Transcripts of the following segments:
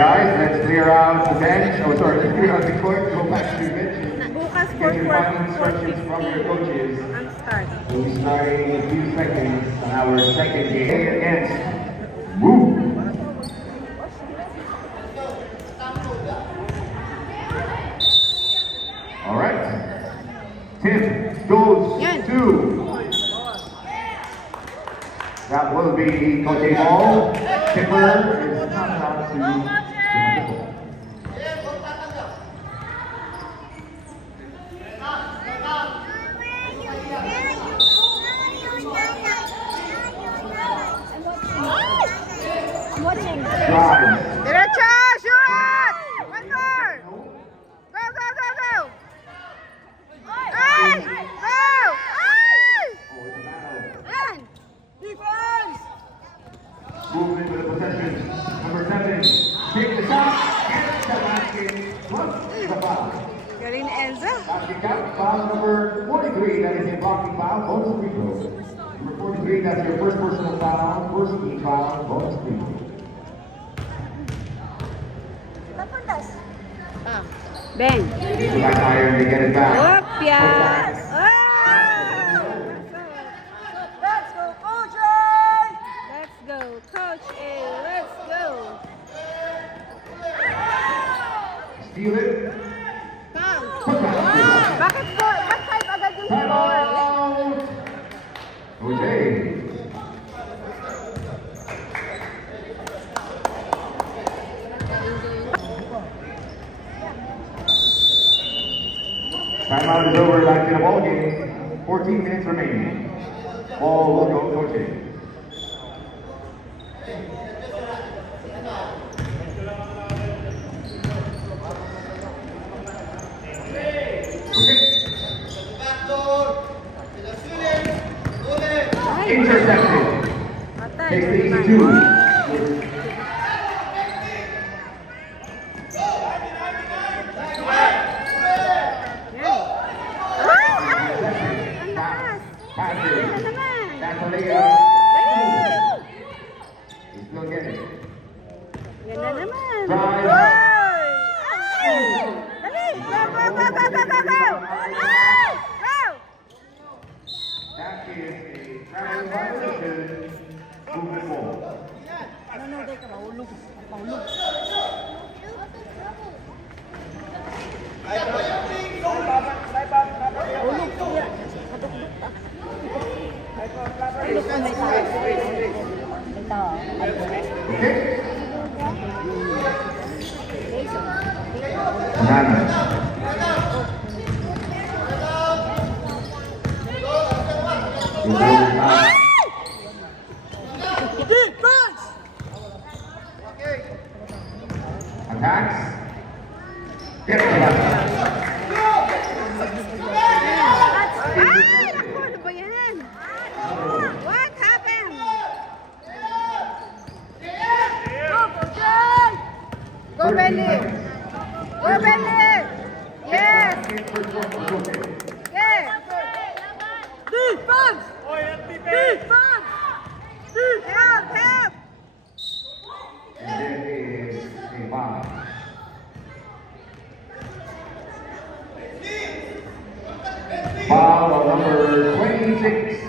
guys, let's clear out the bench. Oh, sorry, let's clear out the court. Go back to your benches. Bukas Get your final 4:50 instructions from your coaches. ang start. We'll be starting in a few seconds on our second game against Woo. All right. Tip goes to. That will be Coach Ball. Tipper is not out to the ball. Drive. Diretso! Shoot! One more! Go, go, go, go! Ay! Go! Ay! Yan! Defense! Moving with the possession. Number 7. Take the shot. Get the basket. Plus the foul. Galing ni Enzo. Basket count. Foul number 43. That is a blocking foul. Bonus free throw. Number 43. That's your first personal foul. First team foul. Bonus free throw. Bang! Use the back iron to get it back. Up, Put yes! back. Let's go, Coach A! Let's go, Coach A! Let's go! Steal it. Come! Put back. Bakit score? Ba't 5 agad yung Time score? out. Okay. Timeout is over. Back to the ball game. 14 minutes remaining. Ball will go coaching. Intercepted. Takes the easy two. Passes. That's a layup. He's still getting it. Ganda naman. Drive. Ay! Dali! Go, go, go, go, go, go, go! Ay! Go! That is a travel violation. Moving forward. Okay. Banana. Attacks. Get the basket. Ay! Naku, ano ba yan? What happened? Go, Coach! Go, Belly! Go, Belly! Yes! Yes! Defense! Defense! Help! Help! And there is a foul. Foul on number 26.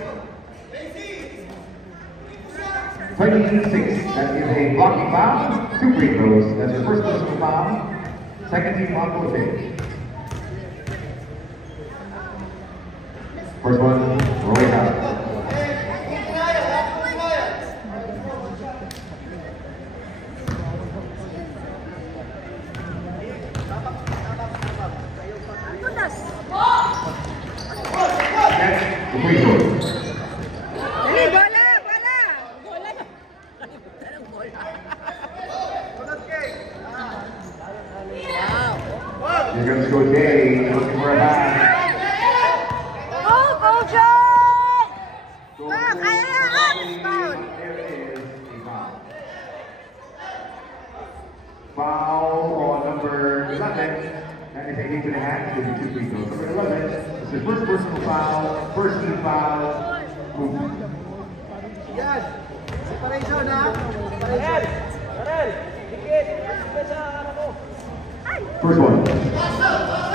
26. That is a blocking foul. 2 free throws. That's your first personal foul. Second team on coaching. First one, rolling out. That's the free throw. Dali, bola! Bola! Here comes Coach A, looking for a pass. Go, Coach! Kaya yan! Foul! There is a foul. Foul on number 11. That is a hit to the hand. Gives you 2 free throws. Number 11. It's his first personal foul. First team foul. Boom. Yan. Separation ha. Separation. Arel. Dikit. First one.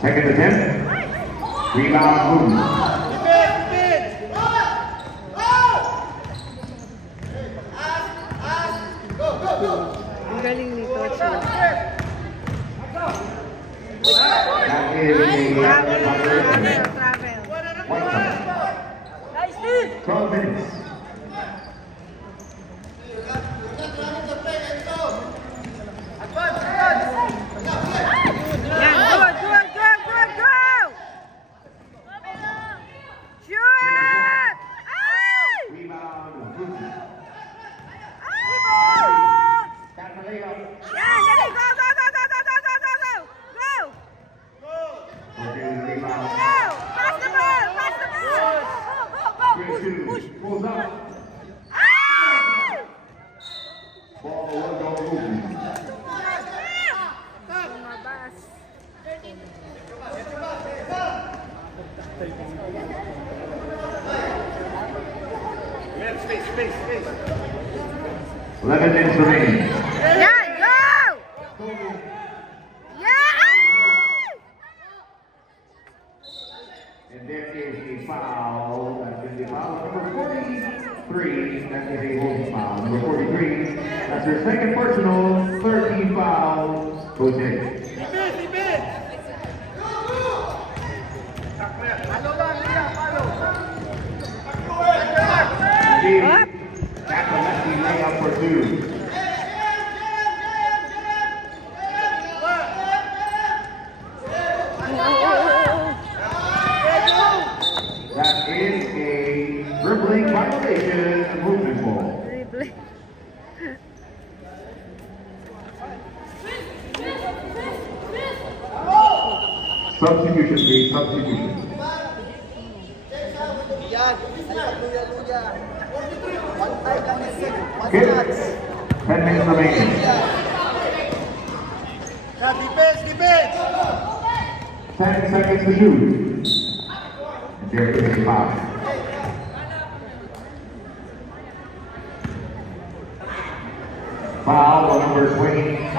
Second attempt. Rebound move. Ang galing ni Coach. That is Travel, a travel. white shot. 12 minutes. Yan, go! Shoot! Ay! Rebound move. Got the layup. Yan, dali, go! Okay, rebound. Go! Pass the ball! Push. Pulls up. Ay! Ball will go moving. Lumabas. 11 minutes remaining. Yan, go! Yan! And there is a foul. That's going to be foul number 43. That is a holding foul. Number 43. That's her second personal. 13 fouls. Jose. Up. That's a lefty layup for two. That is a dribbling violation and movement ball. Dribbling. Substitution, please. Substitution. Hit. 10 minutes remaining. Defense! 10 seconds to shoot. And there is a foul. Foul on number 26.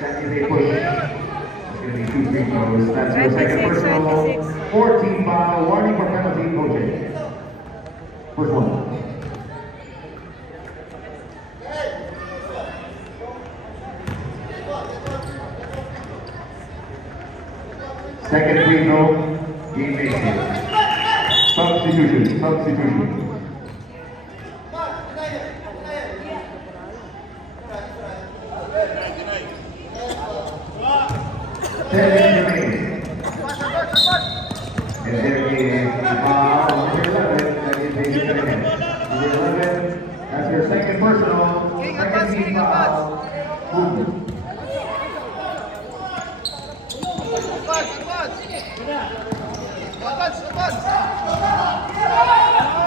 That is a push. It's going to be 2 free throws. That's your second 26, personal. 26. 14 foul. Warning for penalty. Coaching. First one. Second free throw. Game makes. Substitution. 10 minutes remaining. And there is foul number 11. That is a second. Number 11. That's your second personal. Second team foul. Movement.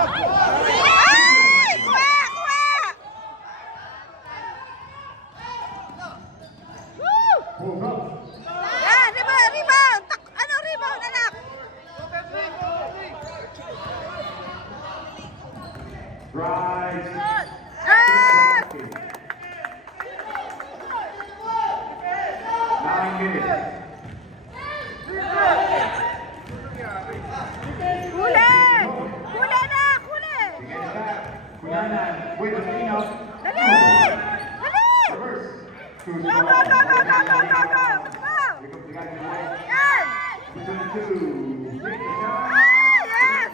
Ay! Kuha! Woo! Pulls up. Yan, rebound! Ano rebound, anak? Drives. Ah! 9 minutes. Huli na! Again back. Kuyanan. With the cleanup. Dali! Reverse. Two Go! Go! Here comes the guy to the right. Yan! Between the two. Take the shot. Ah, yes!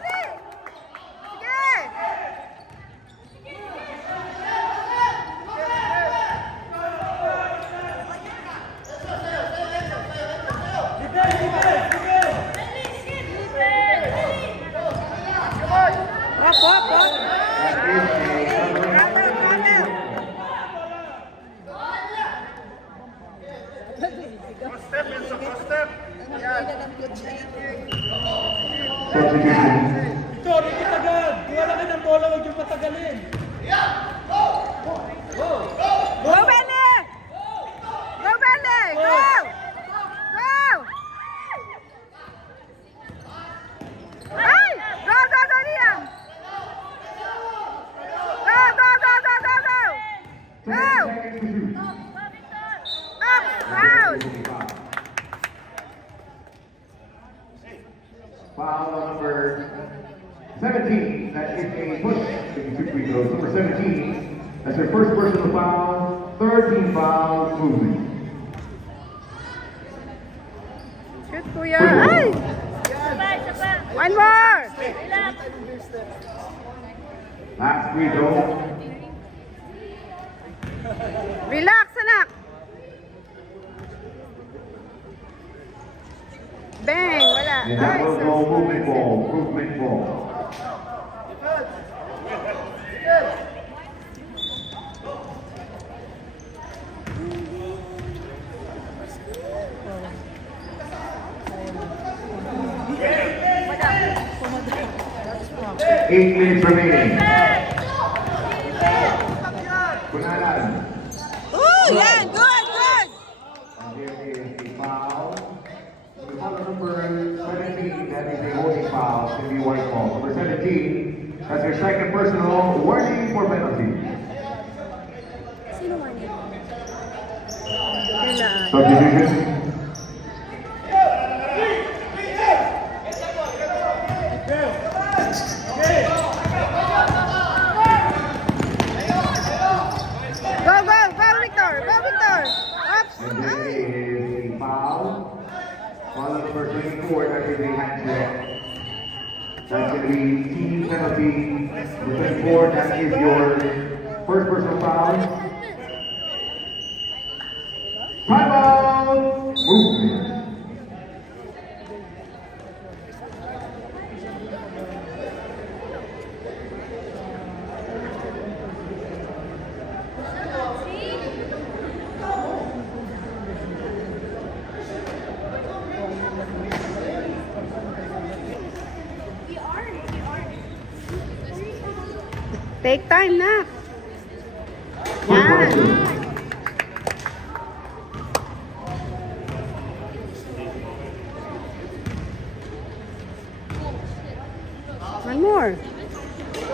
Dali! Sige! Hop! That is a Travel! substitution. Ito, repeat agad. Kuha lang ng bola, huwag yung patagalin. Go, Benny! Go, Benny! Go! Go! foul. Foul on number 17. That is a push. Taking 2 free throws. Number 17. That's her first personal foul. 13 foul movement. Shoot, kuya. Ay! One more. Last free throw. Relax, anak. Bang, wala. And that Ay, will go movement ball. Movement ball. Eight minutes remaining. Kunalan. Ooh, yan. Good, good. And there is a foul. The foul number 17, that is a holding foul. It's going to be white ball. Number 17, that's your second personal warning for penalty. Sino man yun? Yun na. Substitution. Go, go, go, Victor. Go, Victor. Ups. And there is a foul. Foul number 24, that is a hand check. That's going to be team penalty. Number 24, that is your first personal foul. Timeout! Movement. Take time na. First Yan. person. One more.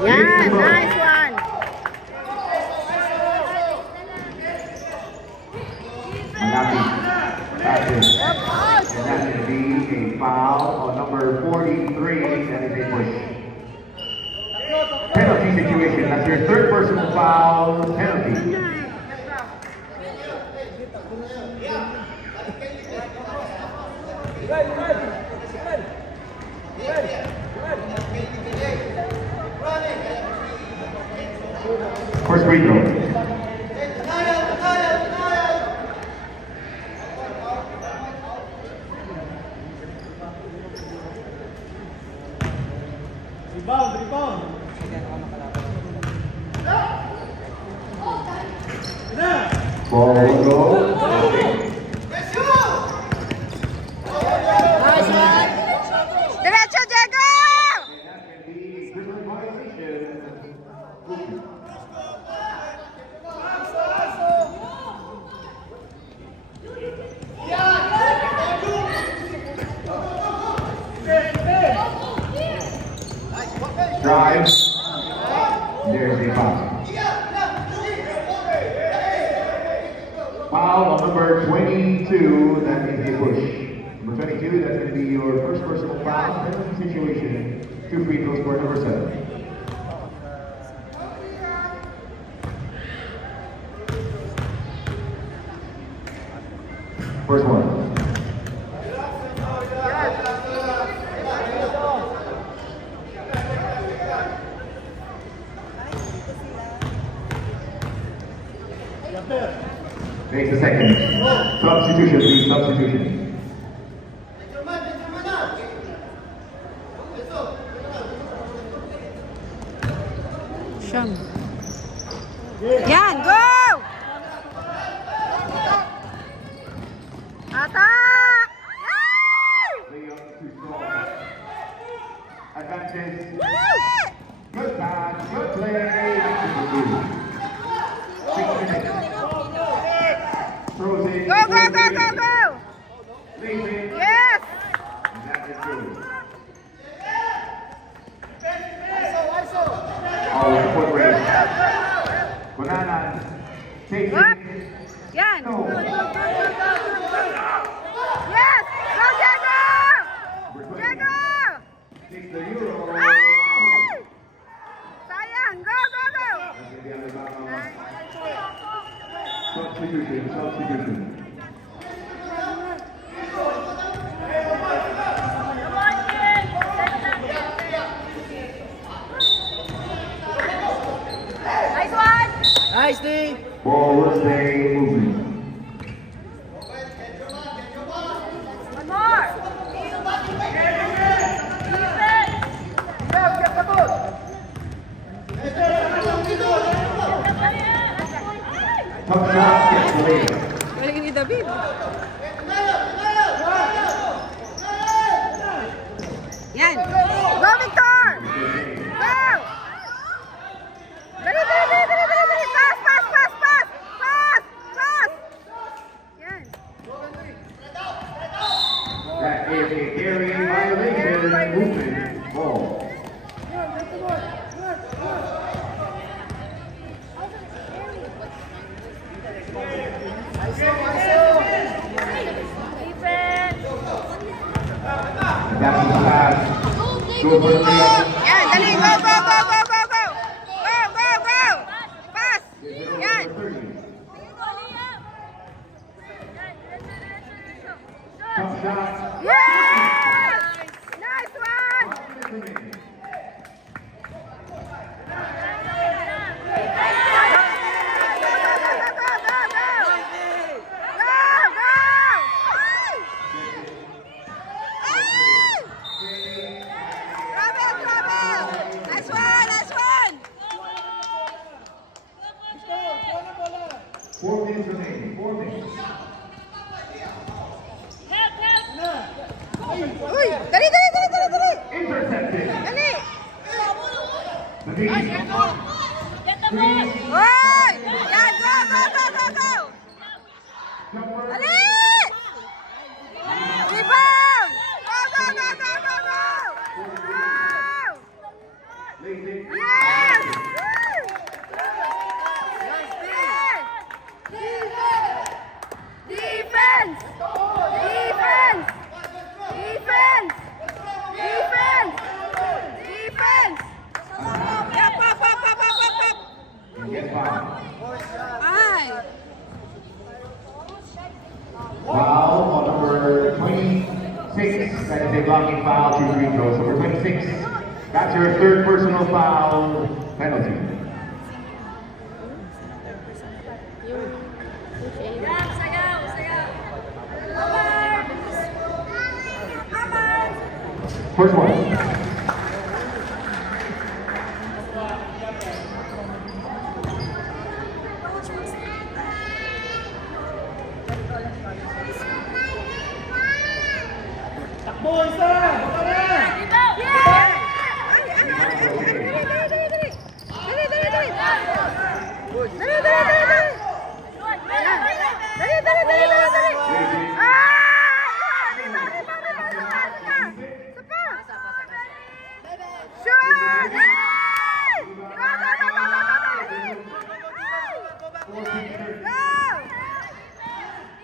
Yan, nice one. Malapit. Passes. And that's going to be a foul on number 43. That is a push. Penalty situation. That's your third personal foul. Penalty. First free throw. Rebound, rebound. Ball will go. Diretso, Diego! Drive. There's a foul. Foul on number 22. That is a push. Number 22, that's going to be your first personal foul. Penalty situation. 2 free throws for number 7. First one. Takes a second. Substitution, please. Substitution. Siyam. Yan, go! Attack! Lay up too strong. Advantage. Woo! Good pass. Good play. 6 minutes. Throws it. Go, go, go, go, go! Leaves it. Yes! And that is good. Oh, the foot race. Banana takes Up! it. Yan! No. Go, go, go, go, go, go! is a carry violation movement ball. That's the pass. Go for the pass. Yan, dali. Go, go, go, go, go, go. Go, go, go. Pass. Yan. Top shot. Yes! Nice one! Nice one, nice one! 4 minutes remaining. 4 minutes. Uy! Dali, dali, dali, dali, dali! Intercepted. Dali! Naging Uy! Yan, go, go, go, go, go! Dali! Rebound! Go, go, go, go, go, go! Go! Yes! Defense! Defense! Defense! Defense! Defense! Up, up, up, up, up, up, up! Get foul. Ay! Foul on number 26. That is a blocking foul to free throws. Number 26. That's your third personal foul penalty. First one. Takbo, isa! Baka na!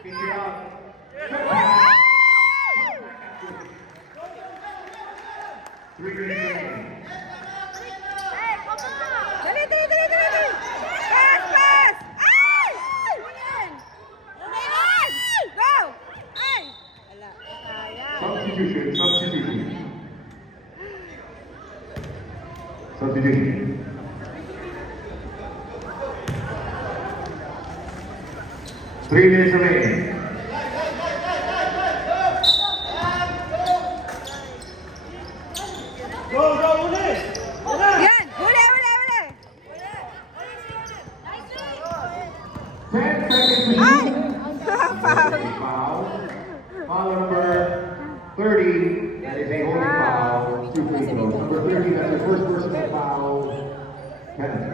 Figure out. Three minutes remaining. Dali, dali, dali, dali, dali. Pass, pass. Ay! Ay! Go! Ay! Ala, sayang. Substitution. Substitution. 3 minutes remaining. Go, go, uli! Una! Yan! Huli, huli, huli! 10 seconds to Ay! shoot. Foul. Foul. Foul number 30. That is a holding foul. 2 free throws. Number 30, that's the first personal foul penalty.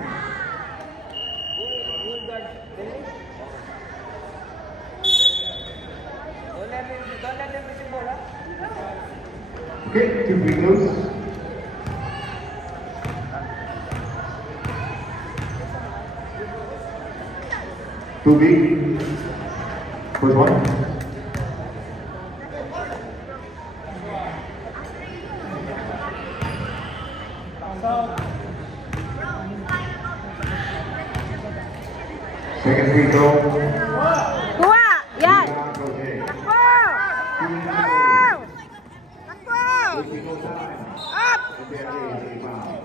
Okay, 2 free throws. Two B. First one. Second free throw. Kuha! Yan! Rebound, okay. Takbo! Takbo! Takbo! Free throw time. Up! And there is a foul.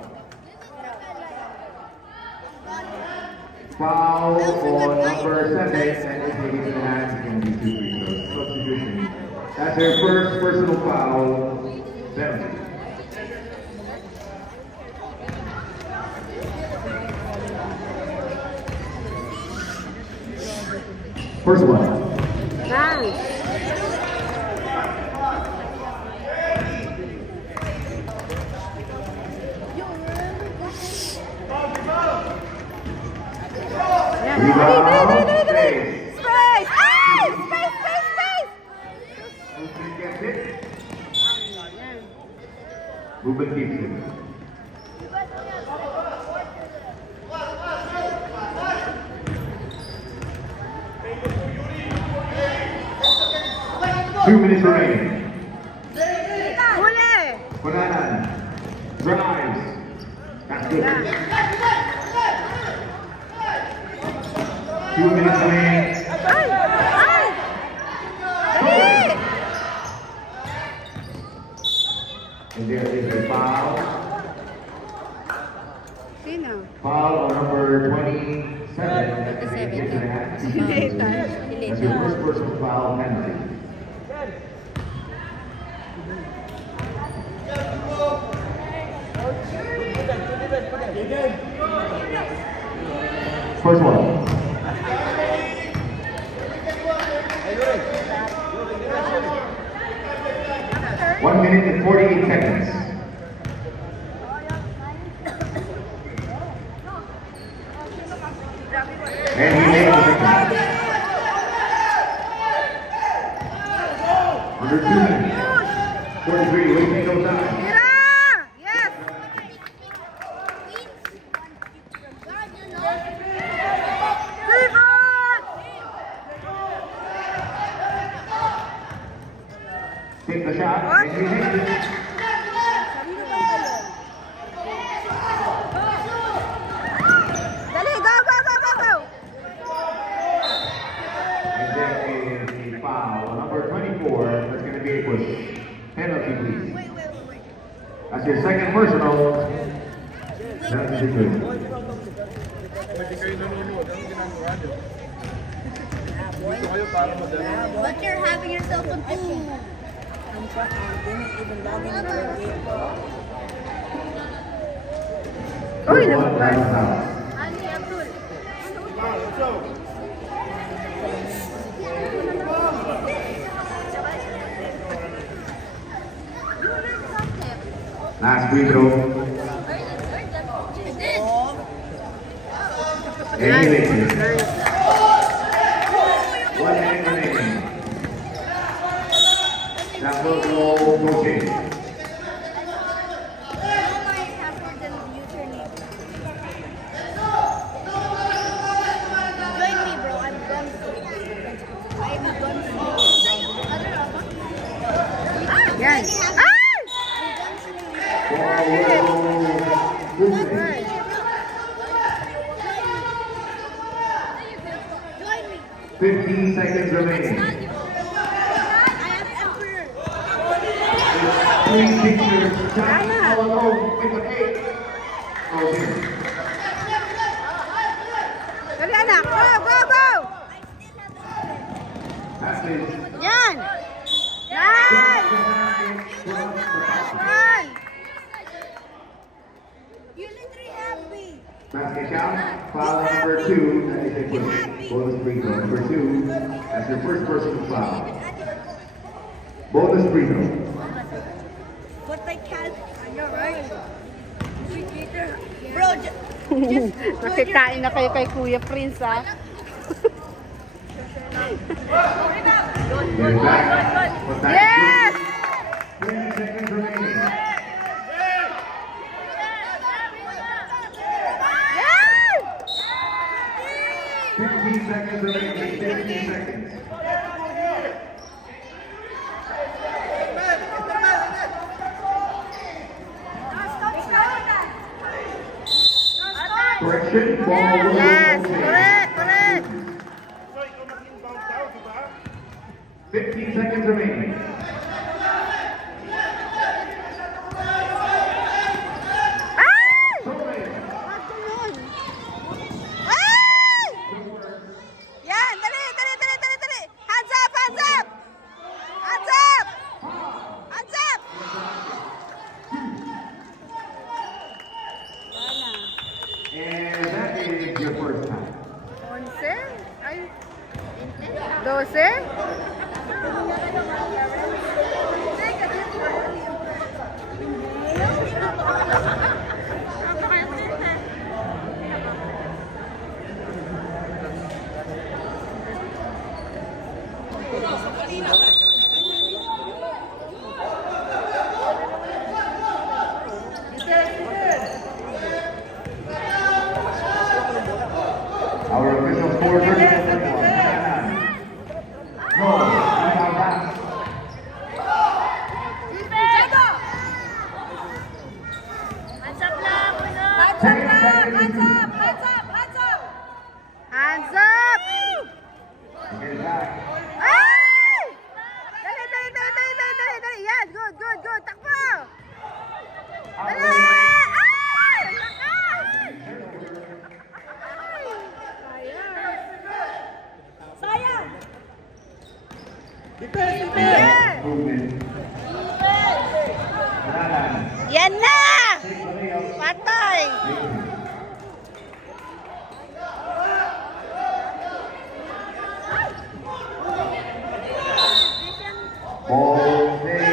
Foul on number 7, and it's taken in hands again, these 2 free throws. Substitution. That's their first personal foul penalty. First one. Yan! Yan! Dali, dali, dali, dali! Space! Ay! Space, space, space! Who gets it? Ruben Gibson. Two minutes remaining. Huli! Bananan. Drives. That's good. 2 minutes remaining. Ay! Ay! Dali! And there is a foul. Sino? Foul on number 27. That's an 8.5. That's your first personal foul penalty. First one. 1 minute and 48 seconds. And he made the second. Under 2 minutes. 43, wasting no time. Tira! Yes! Rebound! Take the shot, and he hits it. Dali, go, go, go, go, go! And there is a foul on number 24. That's going to be a push. Penalty, please. That's your second personal. That's a good. Hindi kayo nanonood. Anong ginagawa niyo? Dito kayo para madali. But you're having yourself a boo. Uy, First one, lumabas. final foul. Ani Abdul. Last free throw. And he makes it. 1 minute remaining. That will go coaching. Join me, bro. I'm gone. I'm gone. Yan. Ay! Ball will go Guzman. Join me. 15 seconds remaining. I am Emperor. 3 Sixers tied all alone with the 8. Oh, here. Dali, anak. Go, go, go! That's it. Yan! Nice! One! You literally have me. Basket shot. Foul number 2. That is a push. Bonus free throw. Number 2. That's your first personal foul. Bonus free throw. But I can't. I know, right? Bro, just Nakikain na kayo kay Kuya Prince, ha? Get it back. Put that Yes! 20 seconds remaining. Yes! 15 seconds remaining. 15 seconds. Correction. Ball will Yes, go correct, correct. 15 seconds remaining. Ay! Throw it. Ay! Yan, dali, dali, dali, dali, dali. Hands up, hands up! Hands up! Hands up! And that is your first time. 11? Ay, 12? Movement. Kanalan. Yan na! Six, layup. Patay! Ball six.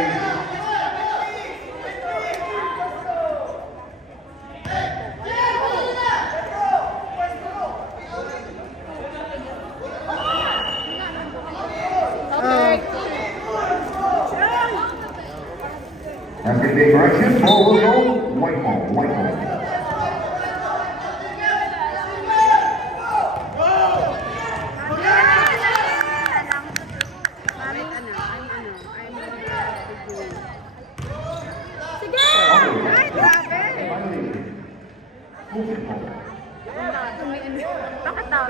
After the correction, ball will go white ball, white ball. Sige! Ay, grabe! Moving ball. Bakit daw?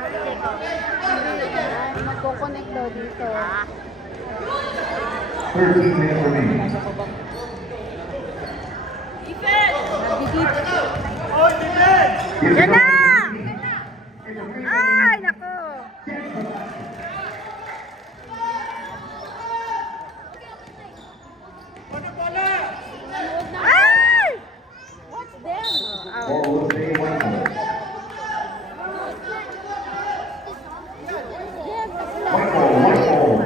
Magkoconnect daw dito. 13 minutes remaining. Yan na! Ay, naku! Ay! What's them? Ball will stay white ball. White ball, white ball.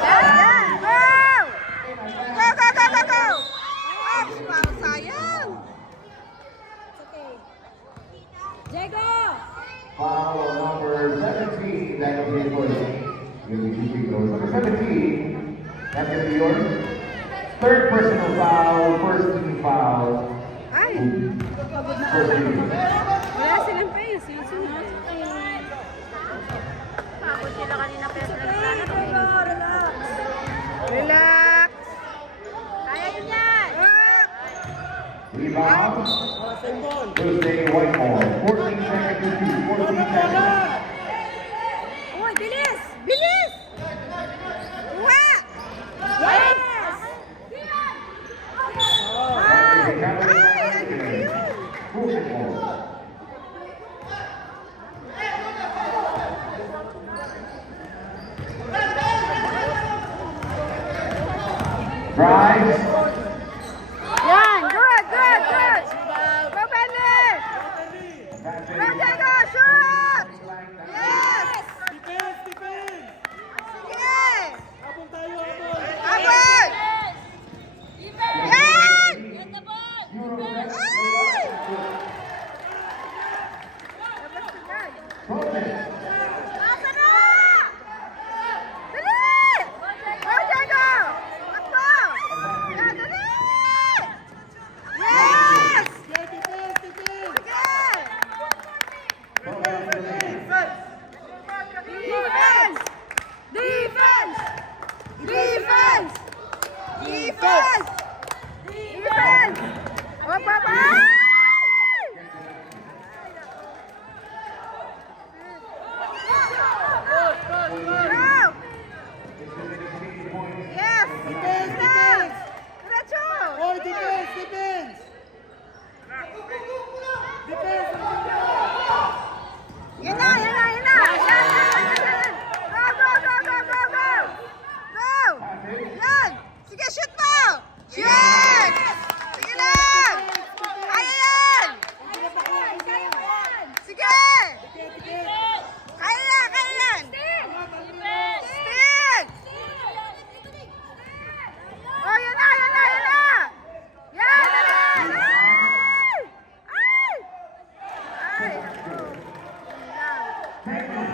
Yan! Go! Go, go, go, go, go! Oh, parang sayang! Diego! Foul number 17, that will be yours. You'll be two free throws. Number 17, that's going to be yours. Third personal foul, first team foul. Ay! First team. Wala silang pay. Sinusunod. Pagod sila kanina pero relax. Relax. Kaya yun yan. Rebound. Will stay white ball. 14 seconds to shoot. 14 seconds. Uy, bilis! Bilis! Uwa! Yes! Ay! Ay! Ano ba yun? Moving ball. Drive. Yan! Good! Good! Good! Go, Benny! Go, Diego! Shoot! Yes! Sige! Abot! Yan! Ay! Labas na yan. Nasa na! Dali! Go, Diego! Takbo! Yan, dali! Yes! Sige! Defense! Defense! Defense! Defense! Defense! Up, up, up! Go! Yes! Defense! Diretso! Yan na! Yan na! Yan na! Yan, yan, yan, yan, yan. Go! Go! Go! Go! Go! Go! Go! Yan! Sige, shoot mo! Shoot! Sige lang! Kaya yan! Sige! Kaya yan! Kaya yan! Sting! Oh, yan na! Yan na! Yan na! Yan! Yan na! Ay! Ay! Ay!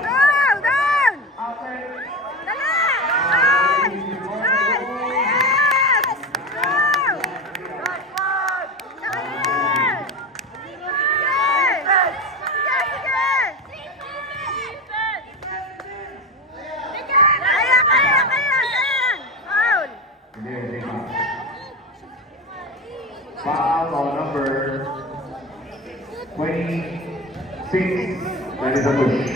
Down! Down! Dali! Ay! Ay! Yes! Go! Saka yan! Sige! Sige! Sige! Kaya! Kaya! Kaya! Foul! There's a foul on number 26. That is a push.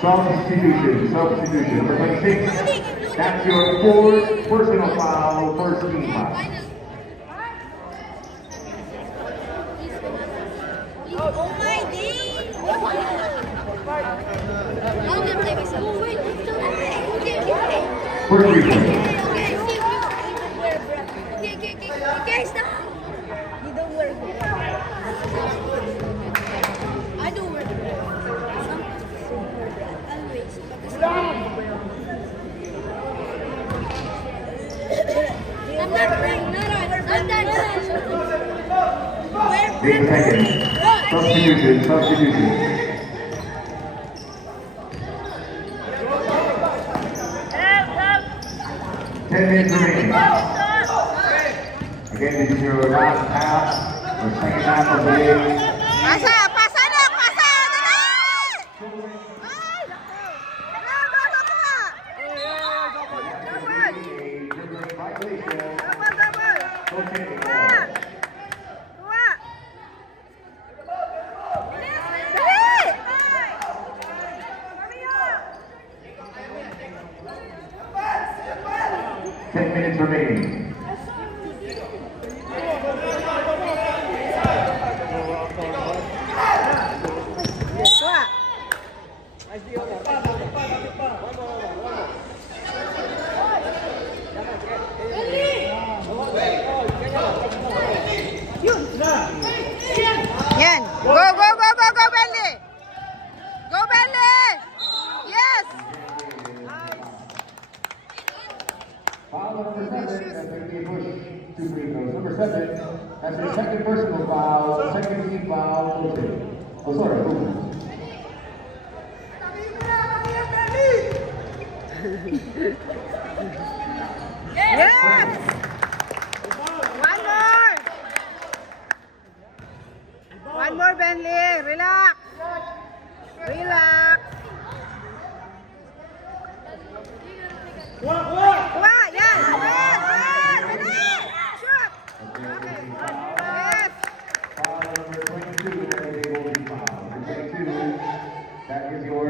Substitution. Number 26. That's your fourth personal foul, first team foul. Oh my days! First free throw. Okay, stop. You don't wear bra. I don't wear bra. Always. I'm not wearing. I'm not. 8 seconds. Substitution, substitution. Help. 10 minutes remaining. Again, this is your last half, or second half of the game. Pasa na, pasa! Dali! Ay, naku! Double! Kuha! Kuha! Dali! 10 minutes remaining. Kuha! Yan! Go, Bentley! Go, Bentley! Yes! Foul number 7, that's going to be a push. 2 free throws. Number 7, that's your second personal foul, second team foul. Oh, sorry. Yes! One more, Bentley. Relax. Kuha! Yan! Yes! Dali! Shoot! Okay. Yes! Foul number 22, that is a holding foul. Number 22, that is your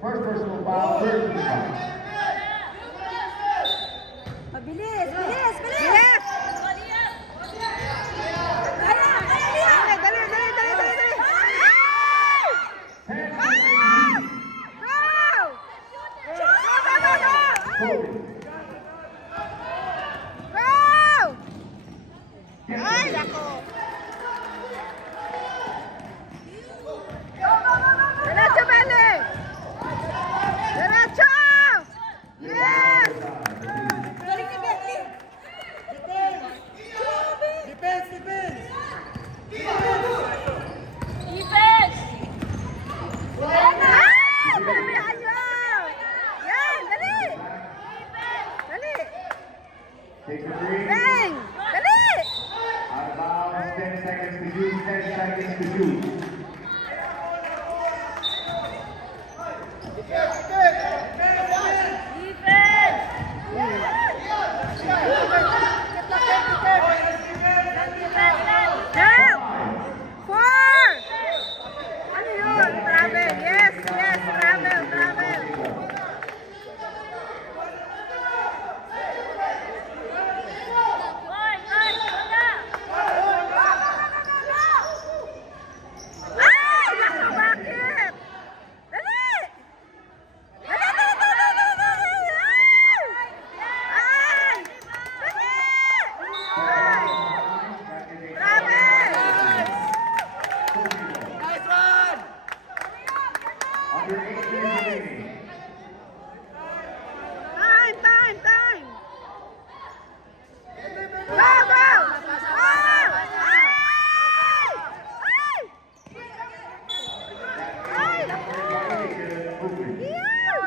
first personal foul, third team foul. Bilis! Yes! Dali! Go! Ay, nako! Diretso, Bentley! Diretso! Yes! Galing ni Bentley! Defense! Ay! Bentley, ayaw! Yan, dali! Dali! Take the three. Bang! Dali! Out of bounds, 10 seconds to shoot, 10 seconds to shoot. Help! 4! Ano yun? Travel. Yes, travel. Ay! Naku, bakit? Dali! Dali! Ay! Dali! Ay! Travel! Under 8 minutes remaining. Time! Go! Ay! Ay! Naku! Yan!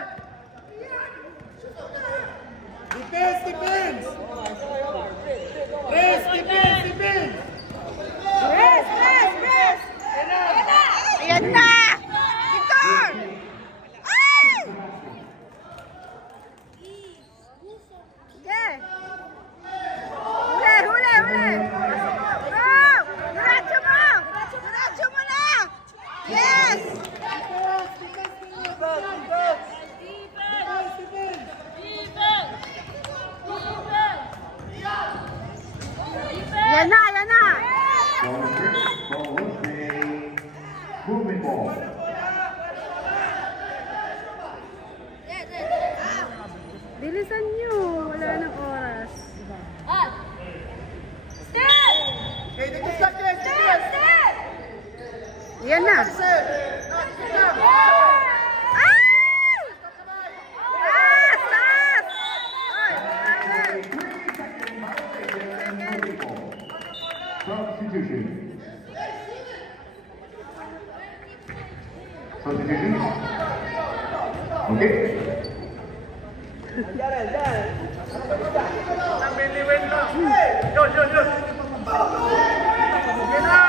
Press! Ayan na! Victor! Ay! Sige! Huli! Go! Diretso mo na! Yes! Bilisan nyo. Wala nang oras. Yan na. Ay! Taas! Ay, grabe. Substitution. Substitution. Okay. Nabiliwin na. Yun. Sige na.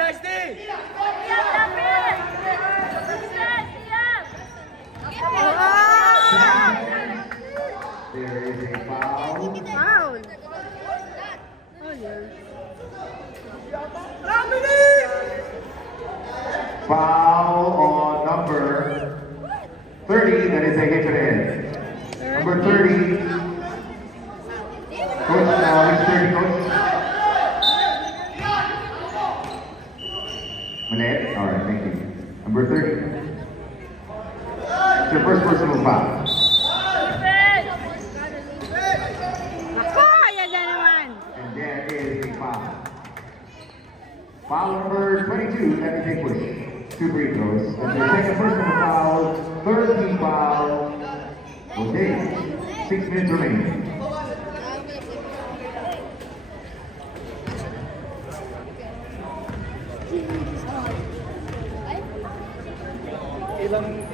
Nice D. There is a foul. Foul. Oh, yeah. Foul on number 30. That is a hit to the head. Number 30. Coach, it's 30, coach. Manette? All right, thank you. Number 30. It's your first personal foul. Ako, yan na naman. And that is a foul. Foul number 22, that is a push. 2 free throws. That's your second personal foul, third team foul. Okay, 6 minutes remaining.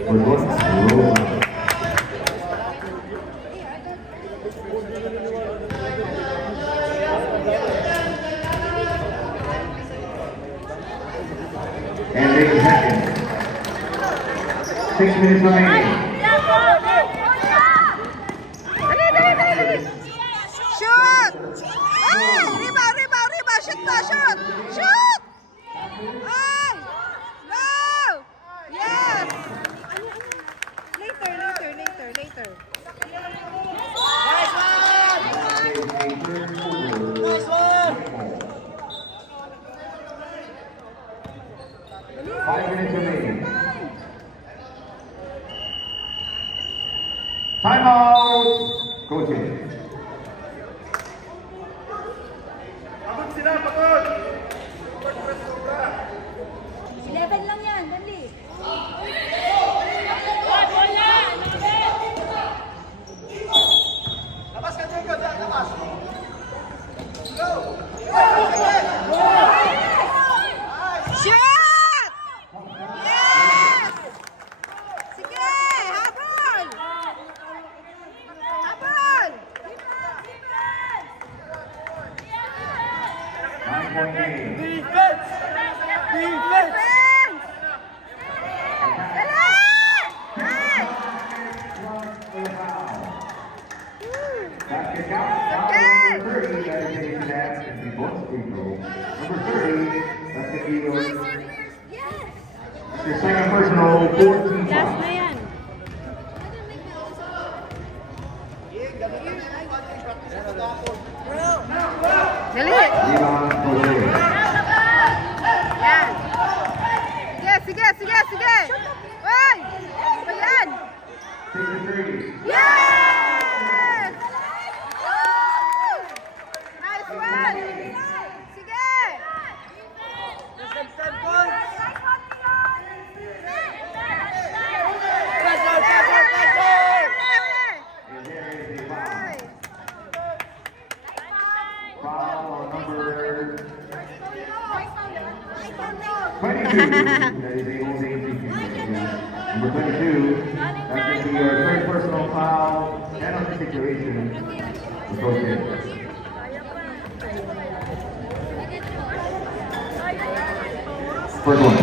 We're going to roll. And 8 seconds. 6 minutes remaining. Dali. Shoot! Ay! Rebound! Shoot pa! Shoot! Ay! No! Yes! Later. Nice one. 5 minutes remaining. Timeout! Coaching. Pagod sila, pagod. 11 lang yan, dali. Labas ka dito, labas. Shoot! Yes! Sige! Habol! 9-point game. Defense. Defense! Dali! Ay! Basket count. Foul number 30. That is a snap. And the bonus free throw. Number 30. That's the key. Your second personal 14 Last na foul. yan. Dali! Rebound, Jose. Yan. Sige! Uy! Ano yan? 63. Yes! Nice one! Sige! And there is a foul. Foul on number 22. That is a Jose Enriquez. Number 22. That's going to be your third personal foul. And on the situation. With Jose. First one.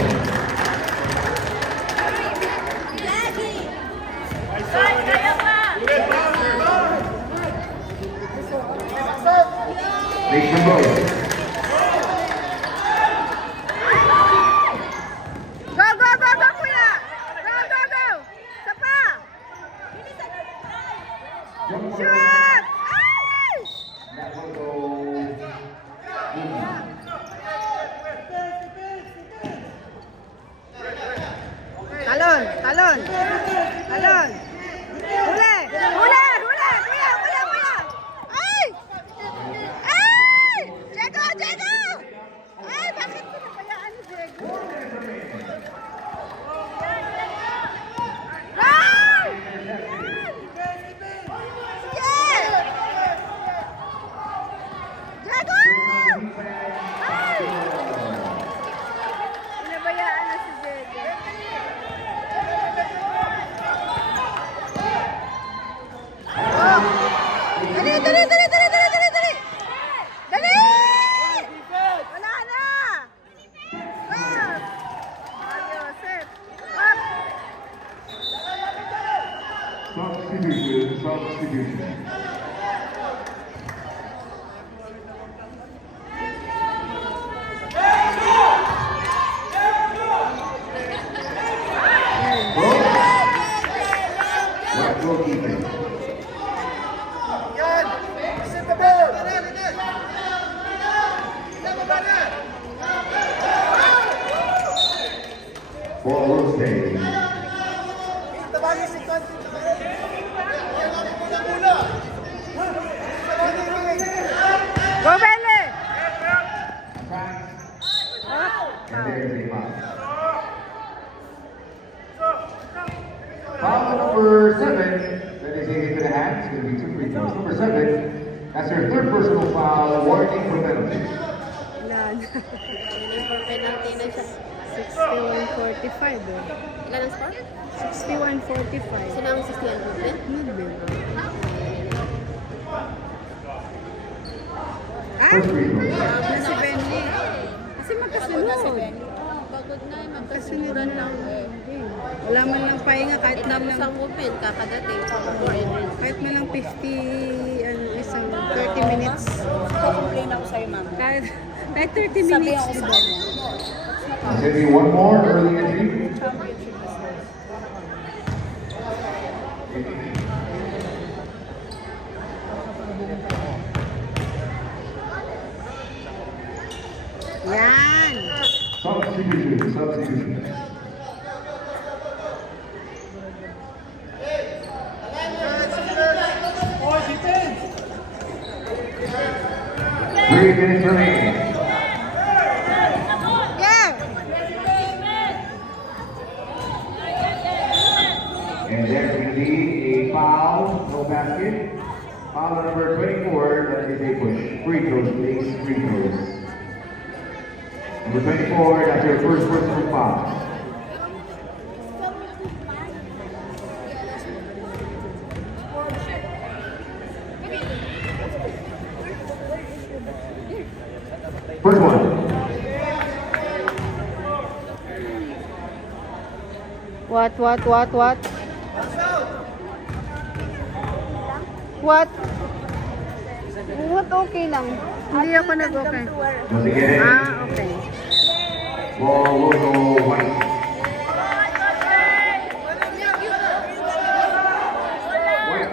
Makes them both. Talon! Talon! Talon! Huli! Huli! Huli! Kuya! Kuya! Kuya! Ay! Ay! Diego! Diego! Ay! Bakit pinabayaan ni Diego? Ay! Sige! Diego! Ay! Pinabayaan na si Diego. Dali, dali, dali, dali, dali, dali, dali! Dali! Wala na! Stop! Ayos, set. Up! Substitution. Right goalkeeper. Yan! Set the ball! Ball will stay. Tabagi si Conti. Go, Benny! Pass. Up! And there's a foul. Foul number 7. That is a hit to the hand. It's going to be 2 free throws. Number 7. That's her third personal foul. Warning for penalty. Ilan? For penalty na siya. 61-45 eh. Ilan ang score? 61-45. Sino ang 61 movement? Hindi ba? Ah! First free throw. Na si Benny. Kasi magkasunod. Pagod na eh, Kasunod magkasunuran na lang eh. Wala man lang pahinga kahit man Tapos lang ang movement, kakadating. kahit man lang 50 isang 30 minutes. Complain ako sa'yo, ma'am. Kahit 30 minutes. ako sa diba? There's going to be one more early entry. Yan. Substitution. Three minutes remaining. Yeah. And there's going to be a foul, no basket. Foul number 24, that is a push. Free throws, please. Free throws. Number 24, that's your first personal foul. First one. What? What? What okay lang. Hindi ako nag-okay. Once again, Ah, okay. ball will go white. White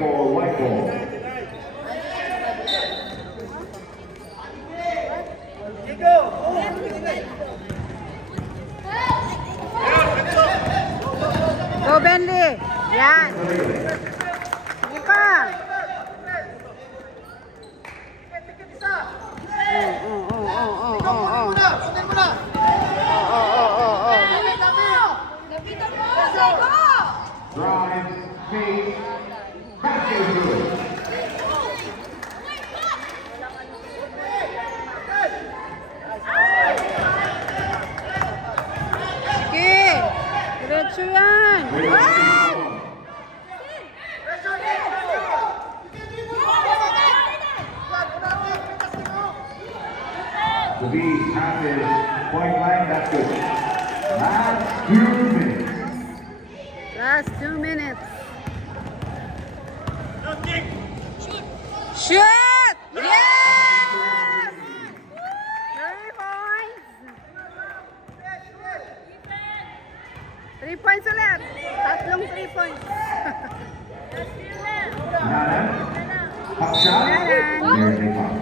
ball. Go, Bentley. Yan. Sige pa. Drive, fake, basket is good. Sige. Diretso yan. Ay! The B passes point line, that's good. Last 2 minutes. Last 2 minutes. Shoot! Yes! 3 points. 3 points ulit. Tatlong 3 points. Nana, pop shot. There's a foul.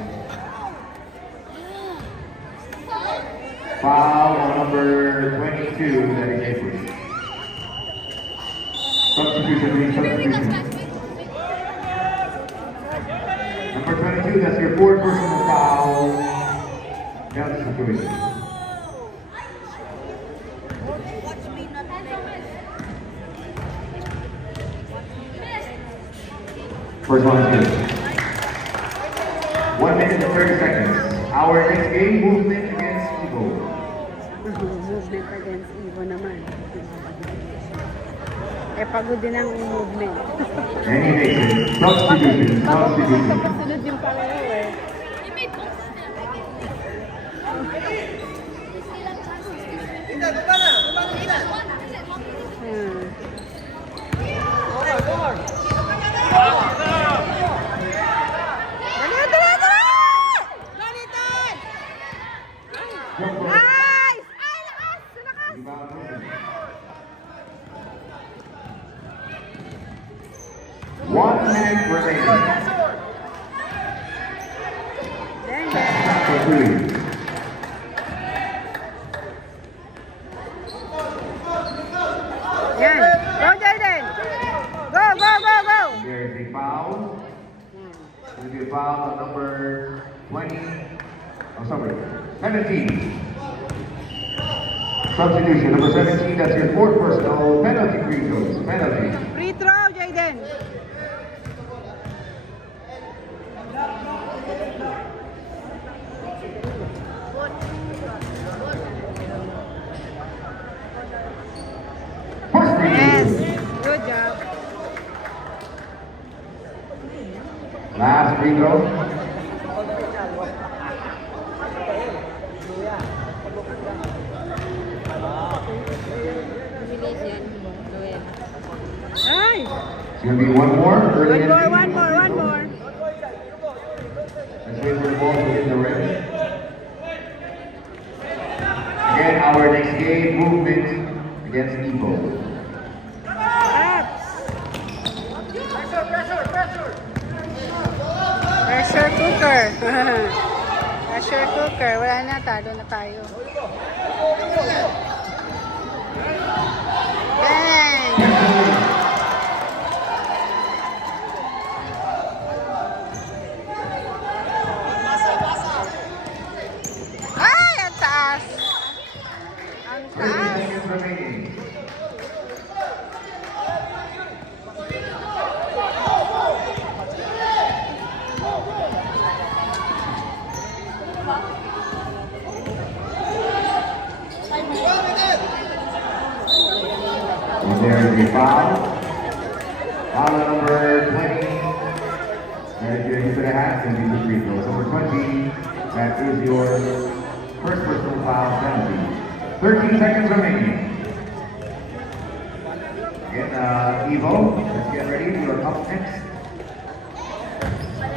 Foul on number 22, that is a free. Substitution means substitution. Number 22, that's your fourth personal foul. Down the situation. Watch me not play. First one is good. 1 minute and 30 seconds. Our next game, movement against Evo. Movement against Evo naman. Eh, pagod din ang movement. Any nation, substitution, substitution. Kasunod yung pangalaw eh. Hmm. Dali, dali, dali! Balitan! Nice! Ay, lakas! Lakas! Rebound movement. 1 minute remaining. Dang. For three. Yan. Go, Jaden! Go, go, go, go! There's a foul. There's a foul on number 20. Oh, sorry. 17. Substitution, number 17, that's your fourth personal penalty free throws. Penalty. Free throw, Jaden! First free Yes! throw. Good job. Last free throw. Ay! It's going to be one more. Early One more, entry. one more, one more. Let's wait for the ball to hit the rim. Again, our next game, movement against Evo. Pressure cooker. Pressure cooker. Wala na, talo na tayo. Bang! Ay, ang taas. Ang 30 taas. seconds remaining. And there is a foul. Foul on number 20. And if you're into the hat, then you free throws. Number 20, that is your first personal foul penalty. 13 seconds remaining. Again, Evo, let's get ready. You're up next.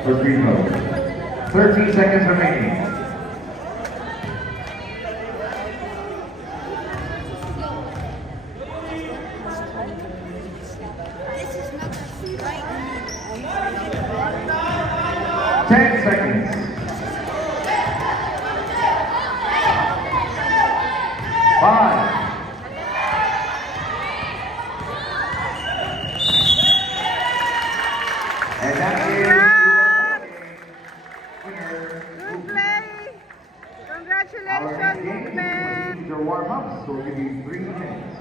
For free throw. 13 seconds remaining. This is not a right. 10 seconds. 5. And that is your winner. Good play. Our Congratulations, next game movement. is your warm-up, so we'll give you 3 minutes.